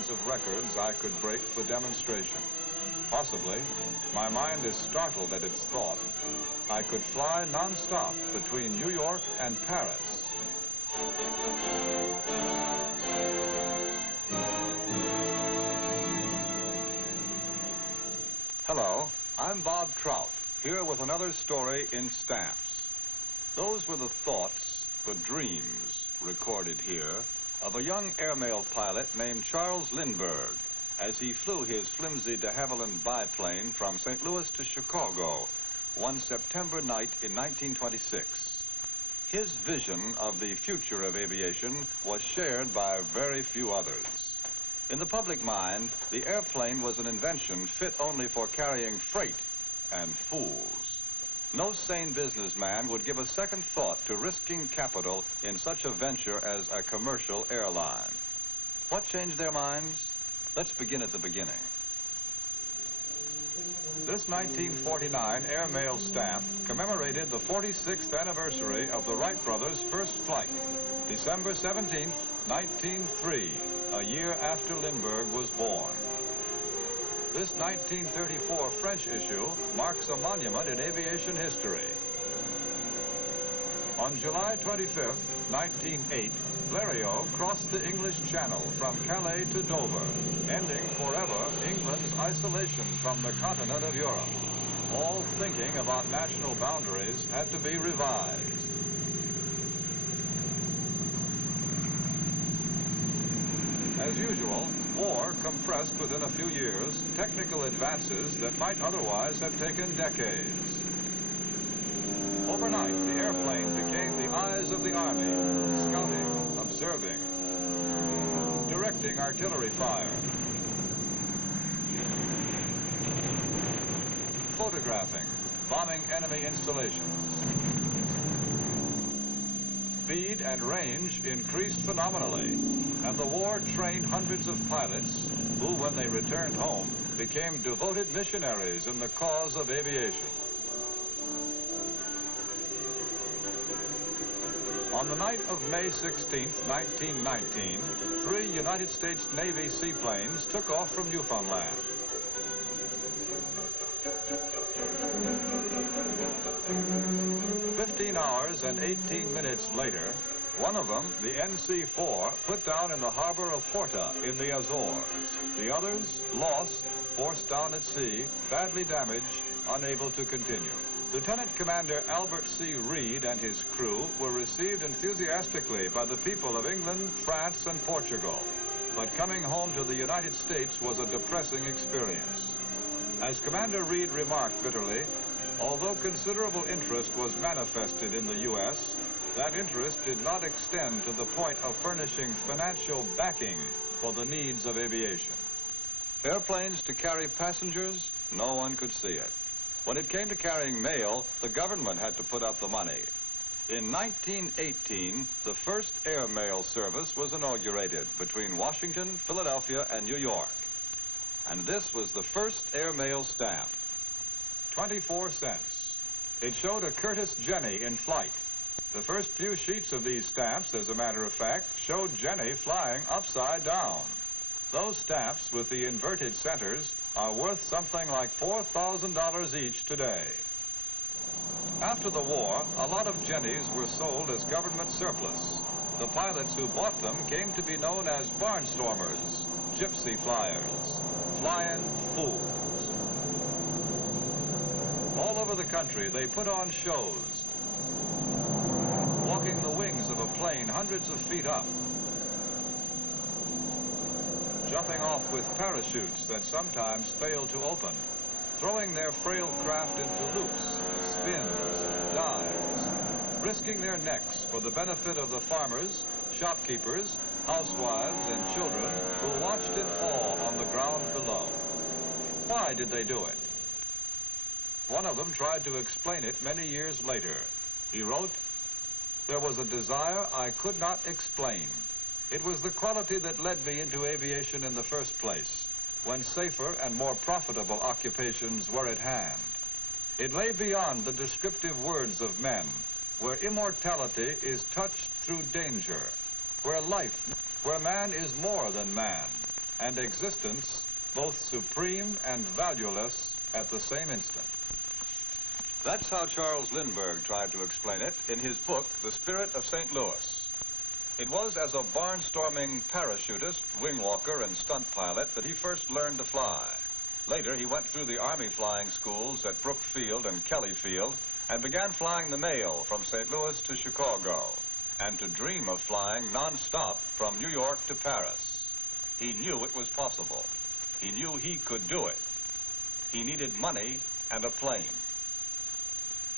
kinds of records I could break for demonstration. Possibly, my mind is startled at its thought, I could fly non-stop between New York and Paris. Hello, I'm Bob Trout, here with another story in stamps. Those were the thoughts, the dreams, recorded here, of a young airmail pilot named Charles Lindbergh as he flew his flimsy de Havilland biplane from St. Louis to Chicago one September night in 1926. His vision of the future of aviation was shared by very few others. In the public mind, the airplane was an invention fit only for carrying freight and fools. No sane businessman would give a second thought to risking capital in such a venture as a commercial airline. What changed their minds? Let's begin at the beginning. This 1949 airmail stamp commemorated the 46th anniversary of the Wright brothers' first flight, December 17th, 1903, a year after Lindbergh was born. This 1934 French issue marks a monument in aviation history. On July 25th, 1908, Blériot crossed the English Channel from Calais to Dover, ending forever England's isolation from the continent of Europe. All thinking about national boundaries had to be revised. As usual, war compressed within a few years technical advances that might otherwise have taken decades. Overnight, the airplane became the eyes of the Army, scouting, observing, directing artillery fire, photographing, bombing enemy installations. Speed and range increased phenomenally, and the war trained hundreds of pilots who, when they returned home, became devoted missionaries in the cause of aviation. On the night of May 16, 1919, 3 United States Navy seaplanes took off from Newfoundland. "15 hours and 18 minutes later, one of them, the NC-4, put down in the harbor of Horta in the Azores. The others, lost, forced down at sea, badly damaged, unable to continue. Lieutenant Commander Albert C. Reed and his crew were received enthusiastically by the people of England, France, and Portugal. But coming home to the United States was a depressing experience. As Commander Reed remarked bitterly, although considerable interest was manifested in the U.S., that interest did not extend to the point of furnishing financial backing for the needs of aviation. Airplanes to carry passengers, no one could see it. When it came to carrying mail, the government had to put up the money. In 1918, the first air mail service was inaugurated between Washington, Philadelphia, and New York. And this was the first air mail stamp. 24 cents. It showed a Curtiss Jenny in flight. The first few sheets of these stamps, as a matter of fact, showed Jenny flying upside down. Those stamps with the inverted centers are worth something like $4,000 each today. After the war, a lot of Jennies were sold as government surplus. The pilots who bought them came to be known as barnstormers, gypsy flyers, flying fools. All over the country, they put on shows, walking the wings of a plane hundreds of feet up, jumping off with parachutes that sometimes failed to open, throwing their frail craft into loops, spins, dives, risking their necks for the benefit of the farmers, shopkeepers, housewives, and children who watched in awe on the ground below. Why did they do it? One of them tried to explain it many years later. He wrote, "There was a desire I could not explain. It was the quality that led me into aviation in the first place, when safer and more profitable occupations were at hand. It lay beyond the descriptive words of men, where immortality is touched through danger, where man is more than man, and existence both supreme and valueless at the same instant. That's how Charles Lindbergh tried to explain it in his book, The Spirit of St. Louis. It was as a barnstorming parachutist, wing walker, and stunt pilot that he first learned to fly. Later, he went through the Army flying schools at Brooke Field and Kelly Field and began flying the mail from St. Louis to Chicago, and to dream of flying nonstop from New York to Paris. He knew it was possible. He knew he could do it. He needed money and a plane.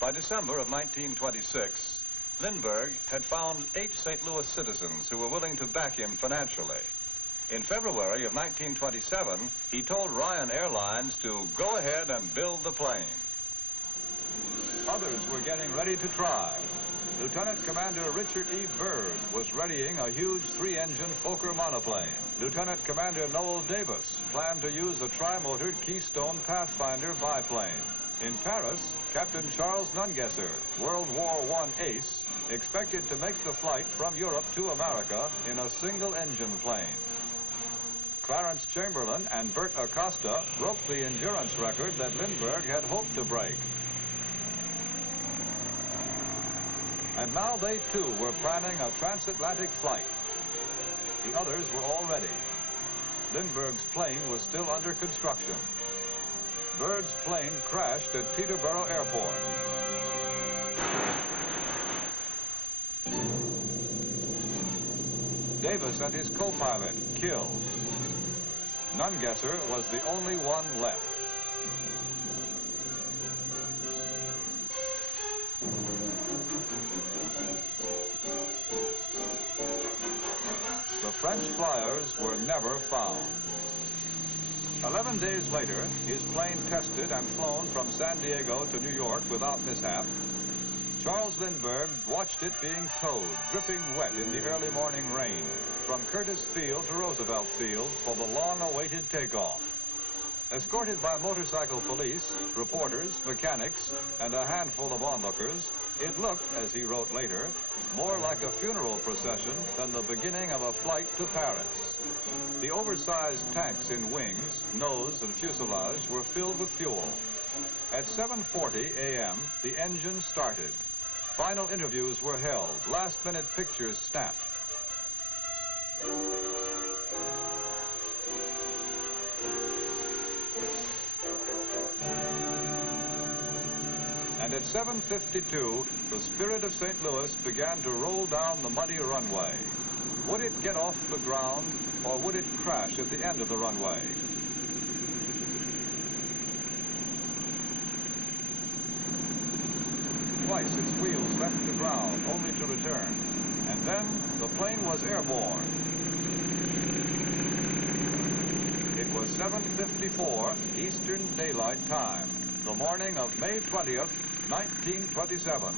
By December of 1926, Lindbergh had found 8 St. Louis citizens who were willing to back him financially. In February of 1927, he told Ryan Airlines to go ahead and build the plane. Others were getting ready to try. Lieutenant Commander Richard E. Byrd was readying a huge 3-engine Fokker monoplane. Lieutenant Commander Noel Davis planned to use a tri-motored Keystone Pathfinder biplane. In Paris, Captain Charles Nungesser, World War I ace, expected to make the flight from Europe to America in a single-engine plane. Clarence Chamberlain and Bert Acosta broke the endurance record that Lindbergh had hoped to break. And now they, too, were planning a transatlantic flight. The others were all ready. Lindbergh's plane was still under construction. Byrd's plane crashed at Teterboro Airport. Davis and his co-pilot killed. Nungesser was the only one left. The French flyers were never found. 11 days later, his plane tested and flown from San Diego to New York without mishap. Charles Lindbergh watched it being towed, dripping wet in the early morning rain, from Curtis Field to Roosevelt Field for the long-awaited takeoff. Escorted by motorcycle police, reporters, mechanics, and a handful of onlookers, it looked, as he wrote later, more like a funeral procession than the beginning of a flight to Paris. The oversized tanks in wings, nose, and fuselage were filled with fuel. At 7:40 a.m., the engine started. Final interviews were held. Last-minute pictures snapped. And at 7:52, the Spirit of St. Louis began to roll down the muddy runway. Would it get off the ground, or would it crash at the end of the runway? Twice its wheels left the ground, only to return. And then the plane was airborne. It was 7:54 Eastern Daylight Time, the morning of May 20th, 1927,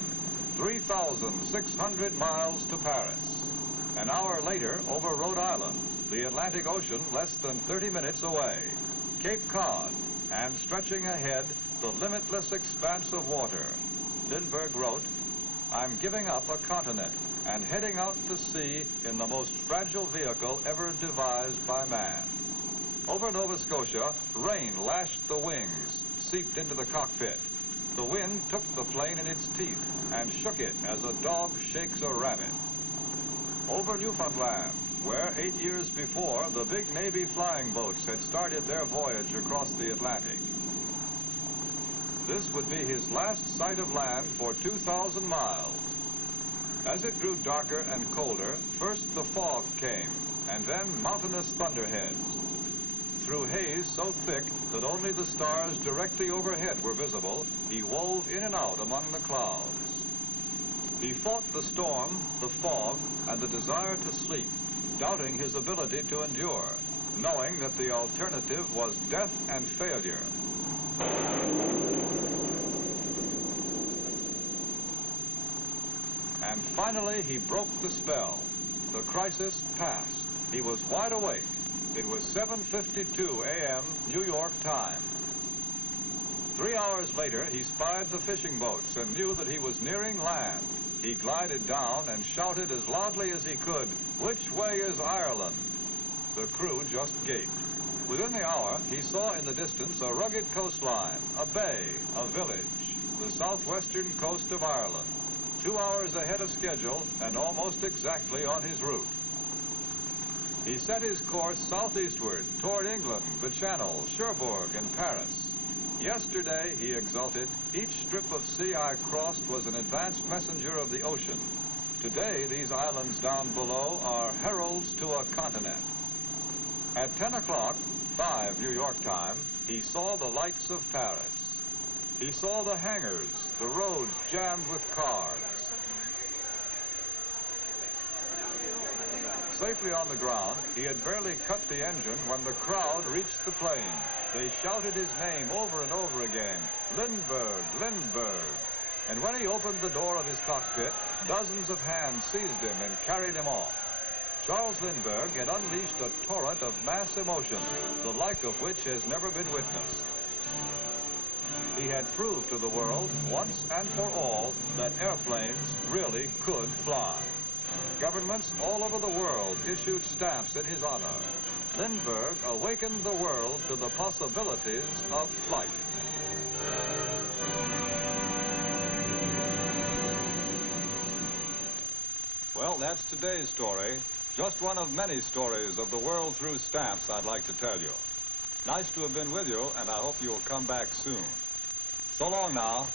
3,600 miles to Paris. An hour later, over Rhode Island, the Atlantic Ocean less than 30 minutes away, Cape Cod, and stretching ahead, the limitless expanse of water. Lindbergh wrote, "I'm giving up a continent and heading out to sea in the most fragile vehicle ever devised by man." Over Nova Scotia, rain lashed the wings, seeped into the cockpit. The wind took the plane in its teeth and shook it as a dog shakes a rabbit. Over Newfoundland, where 8 years before, the big Navy flying boats had started their voyage across the Atlantic. This would be his last sight of land for 2,000 miles. As it grew darker and colder, first the fog came, and then mountainous thunderheads. Through haze so thick that only the stars directly overhead were visible, he wove in and out among the clouds. He fought the storm, the fog, and the desire to sleep, doubting his ability to endure, knowing that the alternative was death and failure. And finally, he broke the spell. The crisis passed. He was wide awake. It was 7:52 a.m. New York time. 3 hours later, he spied the fishing boats and knew that he was nearing land. He glided down and shouted as loudly as he could, "Which way is Ireland?" The crew just gaped. Within the hour, he saw in the distance a rugged coastline, a bay, a village, the southwestern coast of Ireland, 2 hours ahead of schedule and almost exactly on his route. He set his course southeastward toward England, the Channel, Cherbourg, and Paris. Yesterday, he exulted, each strip of sea I crossed was an advanced messenger of the ocean. Today, these islands down below are heralds to a continent. At 10 o'clock, 5 New York time, he saw the lights of Paris. He saw the hangars, the roads jammed with cars. Safely on the ground, he had barely cut the engine when the crowd reached the plane. They shouted his name over and over again, Lindbergh, Lindbergh. And when he opened the door of his cockpit, dozens of hands seized him and carried him off. Charles Lindbergh had unleashed a torrent of mass emotion, the like of which has never been witnessed. He had proved to the world, once and for all, that airplanes really could fly. Governments all over the world issued stamps in his honor. Lindbergh awakened the world to the possibilities of flight. Well, that's today's story. Just one of many stories of the world through stamps I'd like to tell you. Nice to have been with you, and I hope you'll come back soon. So long now.